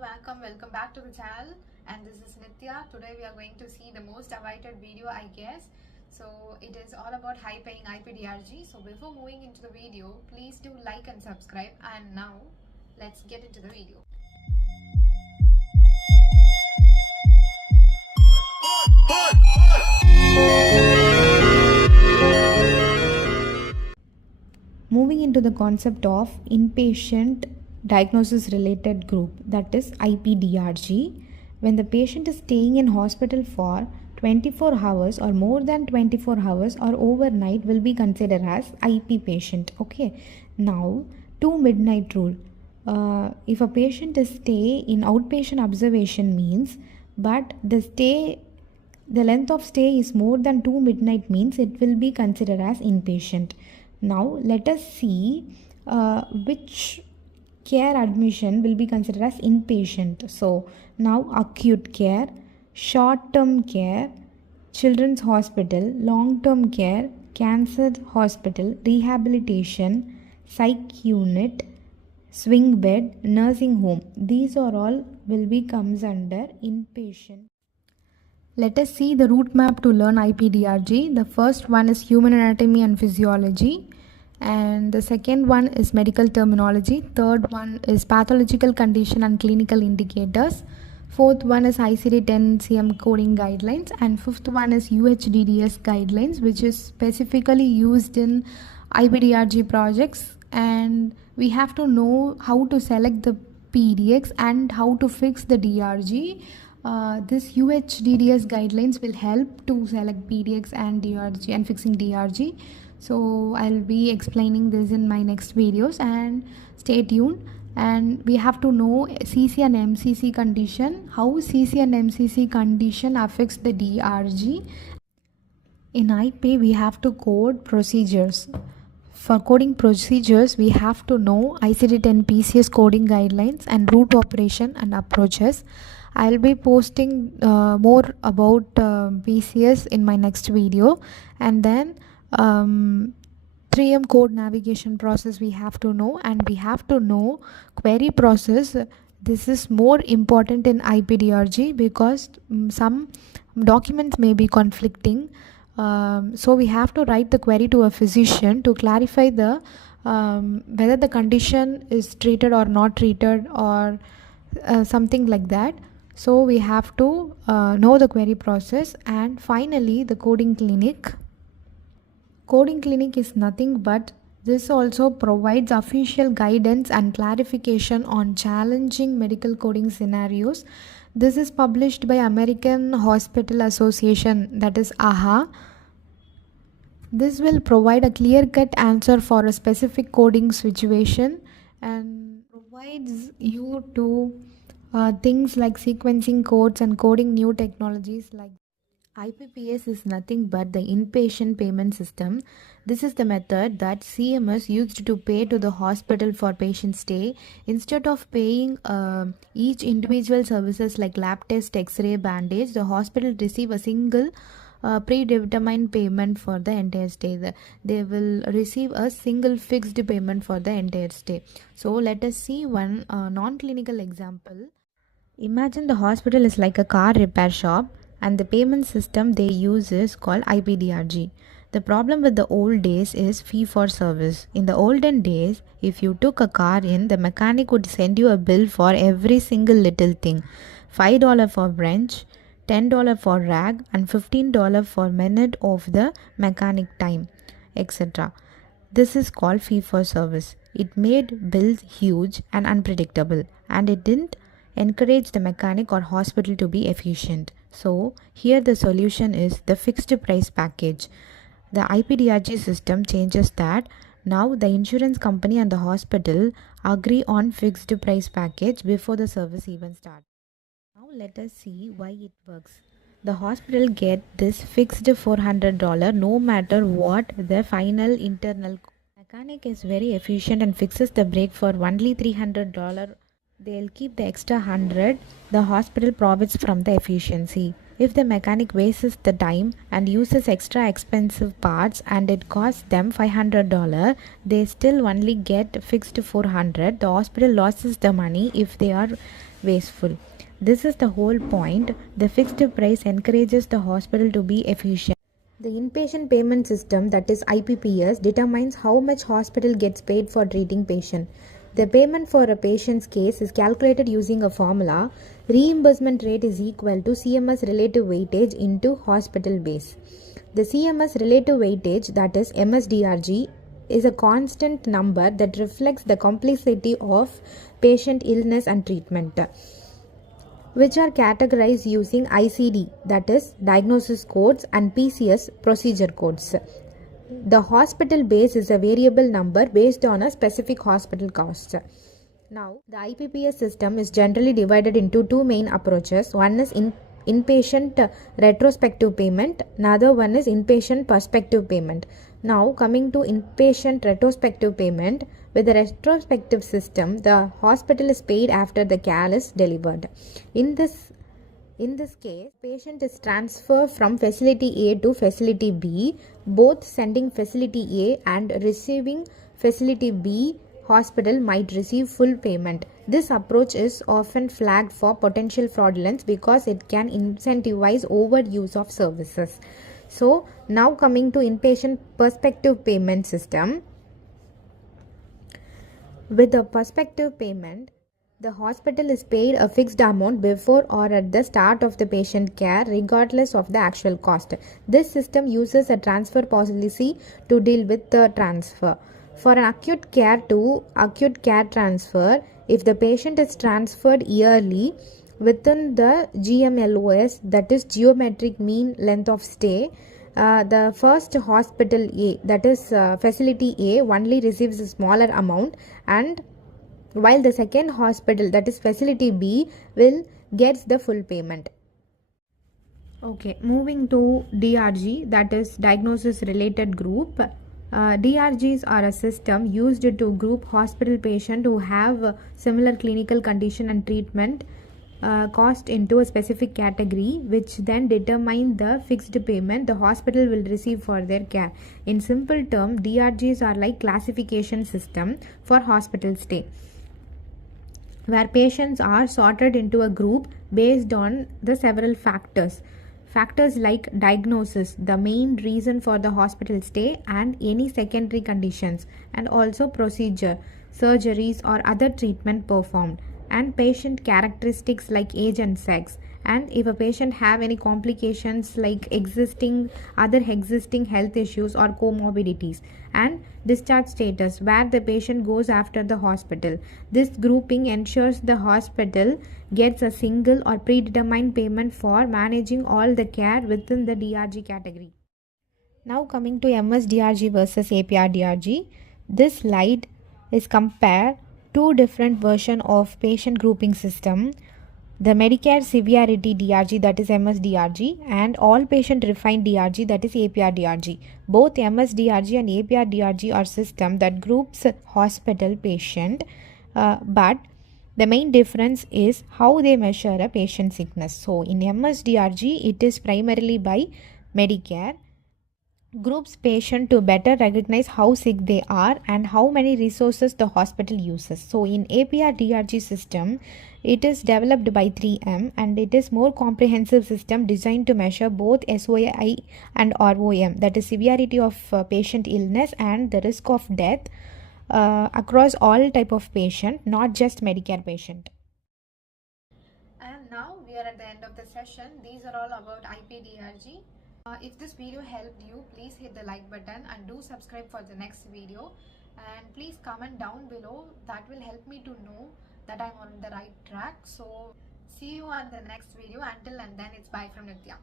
welcome back to the channel, and this is Nitya. Today we are going to see the most awaited video, I guess. So it is all about high paying IPDRG. So before moving into the video, please do like and subscribe, and now let's get into the video. Moving into the concept of Inpatient Diagnosis-Related Group, that is IPDRG, when the patient is staying in hospital for 24 hours or more than 24 hours or overnight will be considered as IP patient. Okay, now to midnight rule. If a patient is stay in outpatient observation means, but the length of stay is more than 2 midnight means it will be considered as inpatient. Now let us see which care admission will be considered as inpatient. So now acute care, short-term care, children's hospital, long-term care, cancer hospital, rehabilitation, psych unit, swing bed, nursing home. These are all will be comes under inpatient. Let us see the route map to learn IPDRG. The first one is human anatomy and physiology, and the second one is medical terminology. Third one is pathological condition and clinical indicators. Fourth one is ICD-10 CM coding guidelines, and fifth one is UHDDS guidelines, which is specifically used in IPDRG projects. And we have to know how to select the PDX and how to fix the DRG. This UHDDS guidelines will help to select PDX and DRG and fixing DRG. So I'll be explaining this in my next videos, and stay tuned. And we have to know CC and MCC condition, how CC and MCC condition affects the DRG. In IP we have to code procedures. For coding procedures, we have to know ICD-10 PCS coding guidelines and route operation and approaches. I'll be posting more about PCS in my next video. And then 3M code navigation process we have to know, and we have to know query process. This is more important in IPDRG because some documents may be conflicting. So we have to write the query to a physician to clarify the whether the condition is treated or not treated, or something like that. So we have to know the query process. And finally, the coding clinic. Coding clinic is nothing but this also provides official guidance and clarification on challenging medical coding scenarios. This is published by American Hospital Association, that is AHA. This will provide a clear-cut answer for a specific coding situation and provides you to things like sequencing codes and coding new technologies like IPPS is nothing but the inpatient payment system. This is the method that CMS used to pay to the hospital for patient stay. Instead of paying each individual services like lab test, x-ray, bandage, the hospital receive a single predetermined payment for the entire stay. They will receive a single fixed payment for the entire stay. So let us see one non-clinical example. Imagine the hospital is like a car repair shop, and the payment system they use is called IPDRG. The problem with the old days is fee for service. In the olden days, if you took a car in, the mechanic would send you a bill for every single little thing. $5 for wrench, $10 for rag, and $15 for minute of the mechanic time, etc. This is called fee for service. It made bills huge and unpredictable, and it didn't encourage the mechanic or hospital to be efficient. So here the solution is the fixed price package. The IPDRG system changes that. Now the insurance company and the hospital agree on fixed price package before the service even starts. Now let us see why it works. The hospital get this fixed $400 no matter what the final internal. Mechanic is very efficient and fixes the brake for only $300. They'll keep the extra 100. The hospital profits from the efficiency. If the mechanic wastes the time and uses extra expensive parts and it costs them $500, they still only get fixed $400. The hospital loses the money if they are wasteful. This is the whole point. The fixed price encourages the hospital to be efficient. The inpatient payment system, that is IPPS, determines how much hospital gets paid for treating patient. The payment for a patient's case is calculated using a formula. Reimbursement rate is equal to CMS relative weightage into hospital base. The CMS relative weightage, that is MS-DRG, is a constant number that reflects the complexity of patient illness and treatment, which are categorized using ICD, that is diagnosis codes, and PCS, procedure codes. The hospital base is a variable number based on a specific hospital cost. Now, the IPPS system is generally divided into two main approaches. One is inpatient retrospective payment, another one is inpatient prospective payment. Now, coming to inpatient retrospective payment, with the retrospective system, the hospital is paid after the care is delivered. In this case, patient is transferred from facility A to facility B, both sending facility A and receiving facility B hospital might receive full payment. This approach is often flagged for potential fraudulence because it can incentivize overuse of services. So, now coming to inpatient prospective payment system. With the prospective payment, the hospital is paid a fixed amount before or at the start of the patient care, regardless of the actual cost. This system uses a transfer policy to deal with the transfer. For an acute care to acute care transfer, if the patient is transferred yearly within the GMLOS, that is geometric mean length of stay, the first hospital A, that is facility A, only receives a smaller amount, and while the second hospital, that is facility B, will get the full payment. Okay, moving to DRG, that is diagnosis-related group. DRGs are a system used to group hospital patients who have similar clinical condition and treatment cost into a specific category, which then determine the fixed payment the hospital will receive for their care. In simple terms, DRGs are like classification system for hospital stay, where patients are sorted into a group based on the several factors. Factors like diagnosis, the main reason for the hospital stay, and any secondary conditions, and also procedure, surgeries or other treatment performed, and patient characteristics like age and sex, and if a patient have any complications like other existing health issues or comorbidities, and discharge status, where the patient goes after the hospital. This grouping ensures the hospital gets a single or predetermined payment for managing all the care within the DRG category. Now coming to MS-DRG versus APR-DRG, this slide is compare two different versions of patient grouping system. The Medicare severity DRG, that is MS-DRG, and all patient refined DRG, that is APR-DRG. Both MS-DRG and APR-DRG are system that groups hospital patient, but the main difference is how they measure a patient sickness. So in MS-DRG, it is primarily by Medicare, groups patient to better recognize how sick they are and how many resources the hospital uses. So in APR-DRG system, it is developed by 3M, and it is more comprehensive system designed to measure both SOI and ROM, that is severity of patient illness and the risk of death across all type of patient, not just Medicare patient. And now we are at the end of the session. These are all about IPDRG. If this video helped you, please hit the like button and do subscribe for the next video, and please comment down below. That will help me to know that I'm on the right track. So see you on the next video. Until and then, it's bye from Nitya.